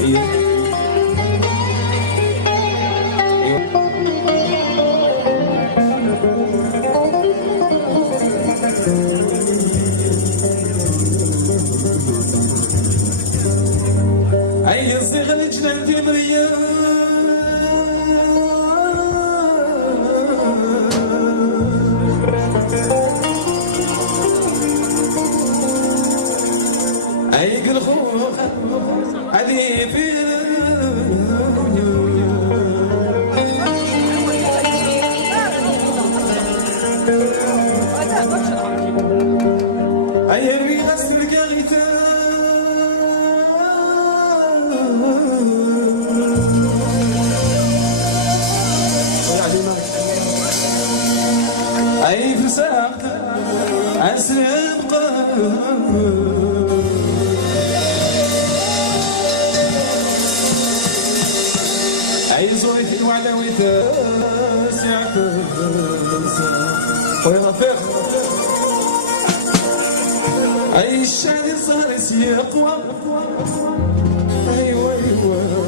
أي صغر الجنان دي المريم أي قل خوخ علي في أي روي غسل القاغيتان أي فساق أسرق أي زويت وعلى ويتاس يعكس وين رفيق أي الشعر صار يقوى أيوة أيوة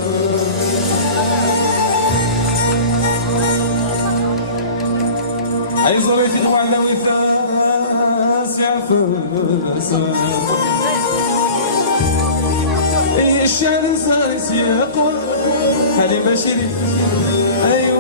أي زويت وعلى ويتاس يعكس أي الشعر صار يقوى هلي بشري أيوة